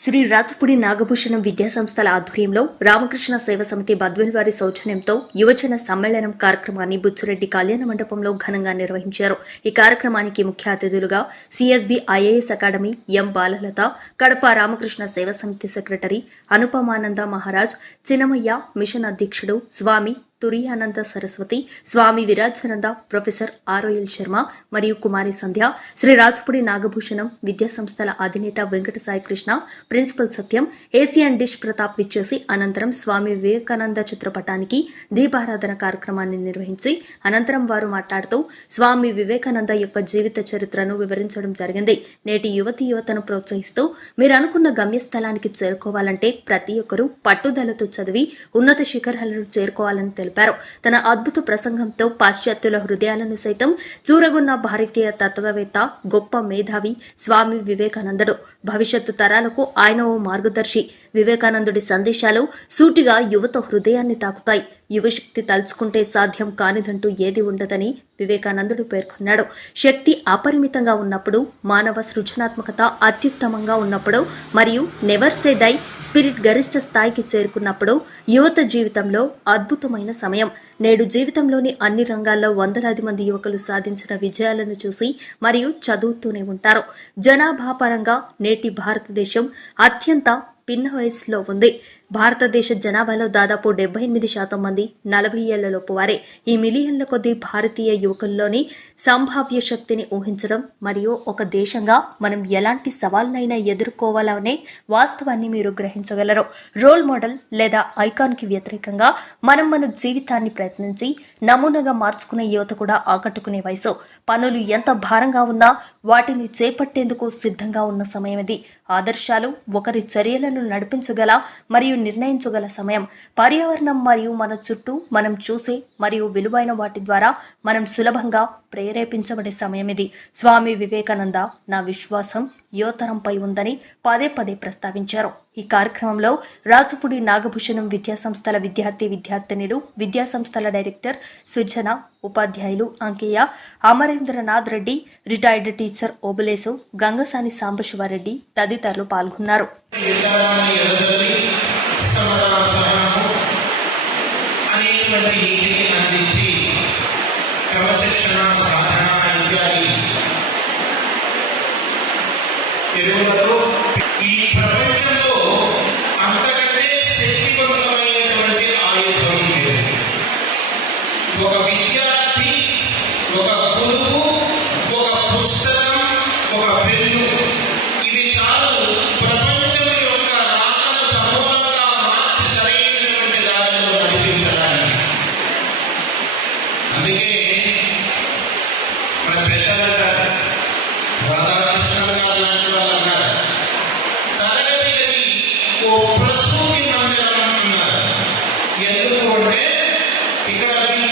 శ్రీ రాజపుడి నాగభూషణం విద్యా సంస్థల ఆధ్వర్యంలో రామకృష్ణ సేవ సమితి బద్వేల్ వారి సౌజన్యంతో యువజన సమ్మేళనం కార్యక్రమాన్ని బుచ్చిరెడ్డి కళ్యాణ మండపంలో ఘనంగా నిర్వహించారు. ఈ కార్యక్రమానికి ముఖ్య అతిథులుగా CSB IAS academy M Balalatha Kadapa Ramakrishna Seva Samiti secretary Anupamananda Maharaj Chinmaya mission అధ్యక్షుడు స్వామి తురియానంద సరస్వతి స్వామి విరాజానంద ప్రొఫెసర్ ఆరోయల్ శర్మ మరియు కుమారి సంధ్య శ్రీ రాజపుడి నాగభూషణం విద్యా సంస్థల అధినేత Venkata Sai Krishna principal Satyam Asian dish Pratap విచ్చేసి అనంతరం స్వామి వివేకానంద చిత్రపటానికి దీపారాధన కార్యక్రమాన్ని నిర్వహించి అనంతరం వారు మాట్లాడుతూ స్వామి వివేకానంద యొక్క జీవిత చరిత్రను వివరించడం జరిగింది. నేటి యువతి యువతను ప్రోత్సహిస్తూ మీరు అనుకున్న గమ్యస్థలానికి చేరుకోవాలంటే ప్రతి ఒక్కరూ పట్టుదలతో చదివి ఉన్నత శిఖరాలను చేరుకోవాలని తెలిపారు తన అద్భుత ప్రసంగంతో పాశ్చాత్యుల హృదయాలను సైతం చూరగొన్న భారతీయ తత్వవేత్త గొప్ప మేధావి స్వామి వివేకానందుడు. భవిష్యత్తు తరాలకు ఆయన ఓ మార్గదర్శి. వివేకానందుడి సందేశాలు సూటిగా యువత హృదయాన్ని తాకుతాయి. యువశక్తి తలుచుకుంటే సాధ్యం కానిదంటూ ఏది ఉండదని వివేకానందుడు పేర్కొన్నాడు. శక్తి అపరిమితంగా ఉన్నప్పుడు మానవ సృజనాత్మకత అత్యుత్తమంగా ఉన్నప్పుడు మరియు నెవర్ సే డై స్పిరిట్ గరిష్ట స్థాయికి చేరుకున్నప్పుడు యువత జీవితంలో అద్భుతమైన సమయం. నేడు జీవితంలోని అన్ని రంగాల్లో వందలాది మంది యువకులు సాధించిన విజయాలను చూసి మరియు చదువుతూనే ఉంటారు. జనాభా పరంగా నేటి భారతదేశం అత్యంత Vinhoes Slow ổn định భారతదేశ జనాభాలో దాదాపు డెబ్బై ఎనిమిది శాతం మంది నలభై ఏళ్ళలోపు వారే. ఈ మిలియన్ల కొద్ది భారతీయ యువకుల్లోని సంభావ్య శక్తిని ఊహించడం మరియు ఒక దేశంగా మనం ఎలాంటి సవాళ్ళనైనా ఎదుర్కోవాలనే వాస్తవాన్ని మీరు గ్రహించగలరు. రోల్ మోడల్ లేదా ఐకాన్కి వ్యతిరేకంగా మనం మన జీవితాన్ని ప్రయత్నించి నమూనాగా మార్చుకునే యువత కూడా ఆకట్టుకునే వయసు. పనులు ఎంత భారంగా ఉన్నా వాటిని చేపట్టేందుకు సిద్ధంగా ఉన్న సమయం ఇది. ఆదర్శాలు ఒకరి చర్యలను నడిపించగల మరియు నిర్ణయించగల సమయం. పర్యావరణం మరియు మన చుట్టూ మనం చూసే మరియు విలువైన వాటి ద్వారా మనం సులభంగా ప్రేరేపించబడే సమయం ఇది. స్వామి వివేకానంద నా విశ్వాసం యువతరంపై ఉందని పదే పదే ప్రస్తావించారు. ఈ కార్యక్రమంలో రాజపుడి నాగభూషణం విద్యా సంస్థల విద్యార్థి విద్యార్థినులు విద్యా సంస్థల డైరెక్టర్ సుజన ఉపాధ్యాయులు అంకయ్య అమరేంద్రనాథ్ రెడ్డి రిటైర్డ్ టీచర్ ఓబులేసు గంగసాని సాంబశివారెడ్డి తదితరులు పాల్గొన్నారు. Yeah.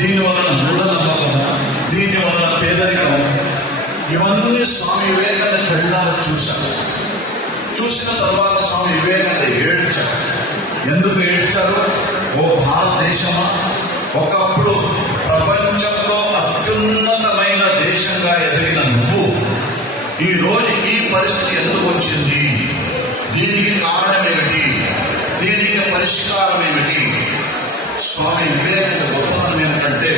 దీని వలన మూఢనమ్మకము దీని వలన ఇవన్నీ స్వామి వివేకానంద కళ్ళారా చూశారు. చూసిన తర్వాత స్వామి వివేకానంద ఏడ్చారు. ఎందుకు ఏడ్చారు? ఓ భారతదేశమా? ఒకప్పుడు ప్రపంచంలో అత్యున్నతమైన దేశంగా ఎదిగిన నువ్వు ఈ ఈ పరిస్థితి ఎందుకు వచ్చింది? దీనికి కారణం ఏమిటి? దీనికి పరిష్కారం ఏమిటి? స్వామి వివేకానంద గొప్పతనం ఏమిటంటే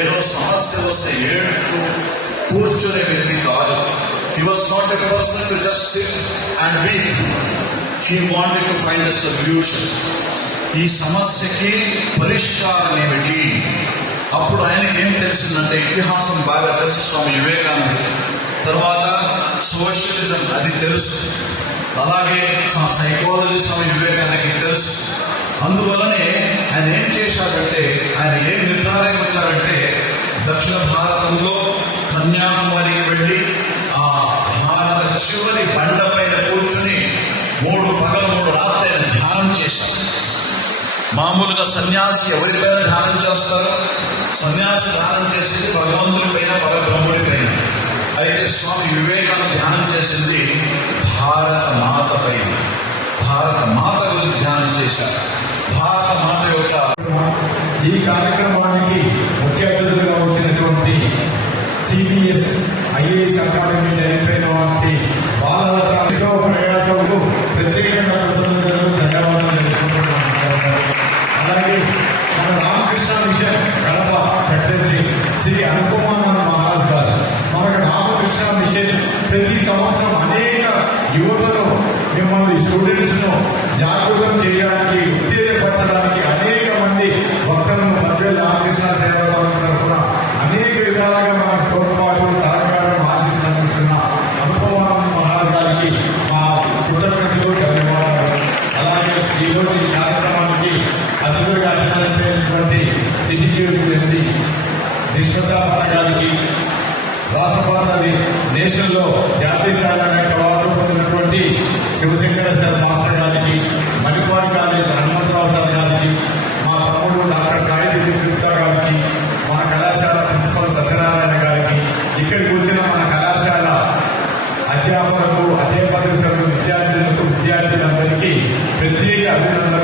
ఏదో సమస్య వస్తే ఏడుతూ కూర్చునే వ్యక్తి కాదు. He was not a person to just sit and weep he wanted to find a solution ఈ సమస్యకి పరిష్కారం ఏమిటి? అప్పుడు ఆయనకి ఏం తెలిసిందంటే ఇతిహాసం బాగా తెలుసు స్వామి వివేకానంద తర్వాత సోషలిజం అది తెలుసు. అలాగే సైకాలజీ స్వామి వివేకానందకి తెలుసు. అందువలనే ఆయన ఏం చేశాడంటే ఆయన ఏం నిర్ధారణకు వచ్చారంటే దక్షిణ భారతంలో కన్యాకుమారికి వెళ్ళి ఆ భారత చివరి బండ పైన కూర్చుని మూడు పగలు మూడు రాత్రి ఆయన ధ్యానం చేశారు మామూలుగా సన్యాసి ఎవరిపైన ధ్యానం చేస్తారు? సన్యాసి ధ్యానం చేసేది భగవంతుడిపైన పైన అయితే స్వామి వివేకానంద ధ్యానం చేసింది భారత మాతపై భారత మాత గురించి ధ్యానం చేశారు. భారత మాత యొక్క ఈ కార్యక్రమానికి ముఖ్య అతిథులుగా వచ్చినటువంటి సిబిఎస్ ఐఏఎస్ అకాడమీ అయిపోయినటువంటి బాలలత ఎంతో ప్రయాసంలో ప్రత్యేకంగా కృతజ్ఞతలు ధన్యవాదాలు అలాగే మన రామకృష్ణ మిషన్ కడప సెక్రటరీ శ్రీ అనుకుమార్ మహారాజ్ గారు. మనకు రామకృష్ణ మిషన్ ప్రతి సంవత్సరం అనేక యువతను మిమ్మల్ని స్టూడెంట్స్ రాష్ట్రపాతి దేశంలో జాతీయ స్థాయిలో అవార్డు పొందినటువంటి శివశంకర సార్ మాస్టర్ గారికి మణిపాల్ కాలేజ్ హనుమంతరావు సార్ గారికి మా తమ్ముడు డాక్టర్ సాయి గుప్తా గారికి మా కళాశాల ప్రిన్సిపల్ సత్యనారాయణ గారికి ఇక్కడికి వచ్చిన మన కళాశాల అధ్యాపకులకు అధ్యాపక విద్యార్థులకు విద్యార్థులందరికీ ప్రత్యేక అభినందనలు.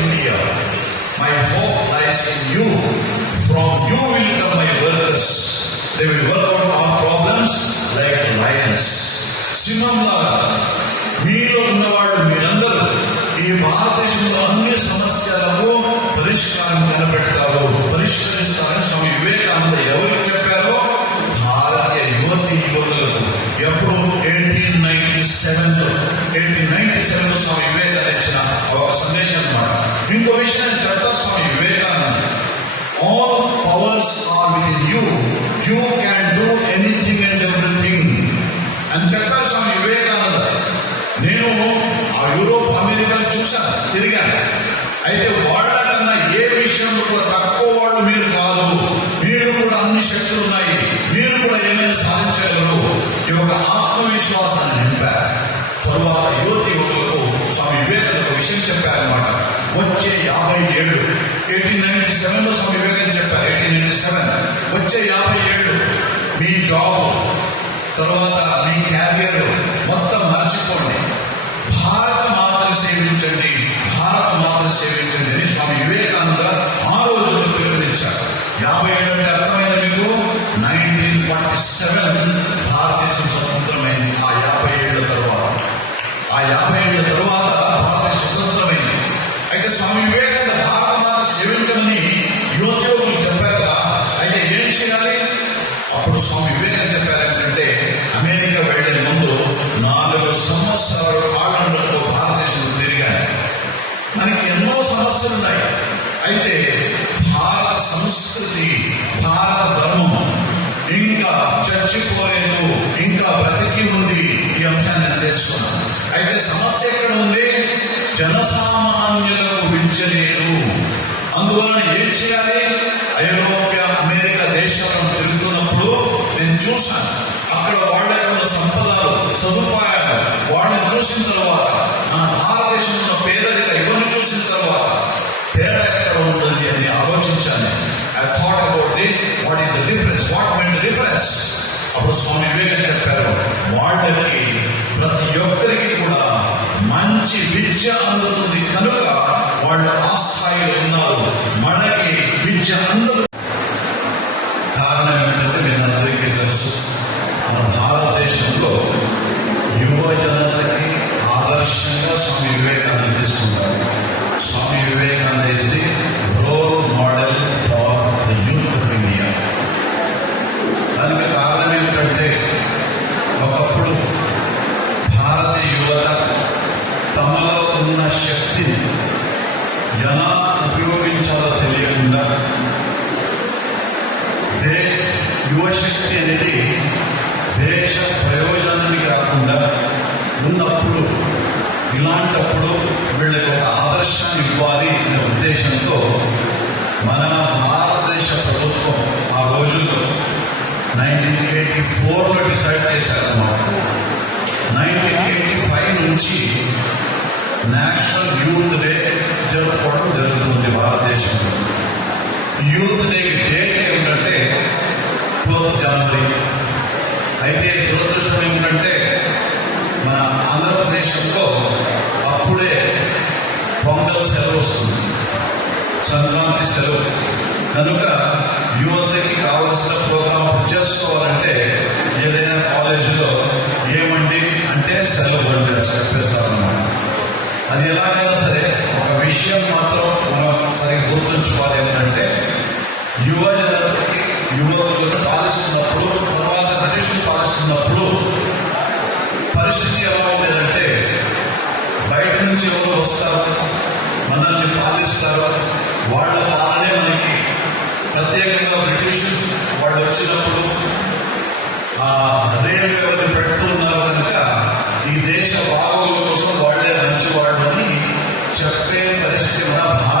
India, my hope lies in you. From you will come my workers. They will work out our problems like lions. సింహంలాగా మీలో ఉన్నవాళ్ళు మీరందరూ ఈ భారతదేశంలో అన్ని సమస్యలకు పరిష్కారం కనిపెడతారు పరిష్కరిస్తారని స్వామి వివేకానంద ఎవరికి చెప్పారో భారతీయ యువతి యువకులకు ఎప్పుడు eighteen ninety seven eighteen ninety seven Swami Vivekananda ఇచ్చిన ఒక సందేశం అన్నమాట ఇంకో విషయం చెప్తా Swami Vivekananda all powers are with you you can do anything and everything అని చెప్తారు స్వామి వివేకానంద నేను ఆ యూరోప్ అమెరికా చూశాను తిరిగాను అయితే వాళ్ళకన్నా ఏ విషయంలో కూడా తక్కువ వాళ్ళు మీరు కాదు. మీరు కూడా అన్ని శక్తులు ఉన్నాయి. మీరు కూడా ఏమైనా సాధించగలరు. ఈ యొక్క ఆత్మవిశ్వాసాన్ని నింపారు తరువాత యువతి యువకులు స్వామి వివేకానంద ఒక విషయం చెప్పారనమాట వచ్చే యాభై ఏళ్ళు ఎయిటీన్ నైన్టీ సెవెన్లో స్వామి వివేకానంద చెప్పారు. Eighteen ninety seven. వచ్చే యాభై ఏళ్ళు మీ జాబ్ తర్వాత మీ క్యారియర్ మొత్తం మర్చిపోండి. భారత మాతను సేవించండి. భారత మాతను సేవించండి అని స్వామి వివేకానంద ఆ రోజుల్లో పిలుపునిచ్చారు యాభై ఏడు అంటే అర్థమైన మీకు? Nineteen forty seven. ఎన్నో ఉన్నాయి అయితే భారత సంస్కృతి భారత ధర్మం ఇంకా చచ్చిపోలేదు ఇంకా బ్రతికి ఉంది ఈ అంశాన్ని తెలుసుకున్నాను. అయితే సమస్య ఎక్కడ ఉంది? జనసామాన్యులకు విద్యలేదు. అందువలన ఏం చేయాలి? ఐరోప్య అమెరికా దేశాలను తిరుగుతున్నప్పుడు నేను చూశాను. అక్కడ వాళ్ళ యొక్క సంపదలు సదుపాయాలు వాళ్ళని చూసిన తర్వాత మన భారతదేశంలో ఉన్న పేదరిక ఇవన్నీ చూసిన తర్వాత తేడా ఎక్కడ ఉంటుంది అని ఆలోచించాను I thought about the what what mind difference అప్పుడు స్వామి వివేకం చెప్పారు. వాళ్ళకి ప్రతి ఒక్కరికి కూడా మంచి విద్య అందుతుంది. కనుక వాళ్ళు ఆ స్థాయిలో ఉన్నారు. మనకి విద్య అందదు. శక్తిని ఎలా ఉపయోగించాలో తెలియకుండా దే యువశక్తి అనేది దేశ ప్రయోజనానికి కాకుండా ఉన్నప్పుడు ఇలాంటప్పుడు వీళ్ళకి ఒక ఆదర్శం ఇవ్వాలి అనే ఉద్దేశంతో మన భారతదేశ ప్రభుత్వం ఆ రోజుల్లో నైన్టీన్ ఎయిటీ ఫోర్లో డిసైడ్ చేశారన్నమాట. నైన్టీన్ ఎయిటీ ఫైవ్ నుంచి నేషనల్ యూత్ డే జరుపుకోవడం జరుగుతుంది భారతదేశంలో. యూత్ డేకి డేట్ ఏమిటంటే ట్వెల్త్ జనవరి అయితే దురదృష్టం ఏమిటంటే మన ఆంధ్రప్రదేశ్లో అప్పుడే పొంగల్ సెలవు వస్తుంది. సంక్రాంతి సెలవు. కనుక యువతకి కావలసిన ప్రోగ్రామ్ చేసుకోవాలంటే ఏదైనా కాలేజీలో ఏమండి అంటే సెలవు అంటే చెప్పేస్తారు అన్నమాట అది ఎలాగైనా సరే ఒక విషయం మాత్రం మనం సరిగ్గా గుర్తుంచుకోవాలి ఏంటంటే యువజనులకి యువకులు పాలిస్తున్నప్పుడు తర్వాత మనుషులు పాలిస్తున్నప్పుడు పరిస్థితి ఎలా ఉండేదంటే బయట నుంచి ఎవరు వస్తారు మనల్ని పాలిస్తారు వాళ్ళ పాలనే మనకి ప్రత్యేకంగా బ్రిటిష్ వాళ్ళు వచ్చినప్పుడు రేపు పెడుతున్నారు కనుక ఈ దేశ బాగోగుల కోసం से बड़ा भाव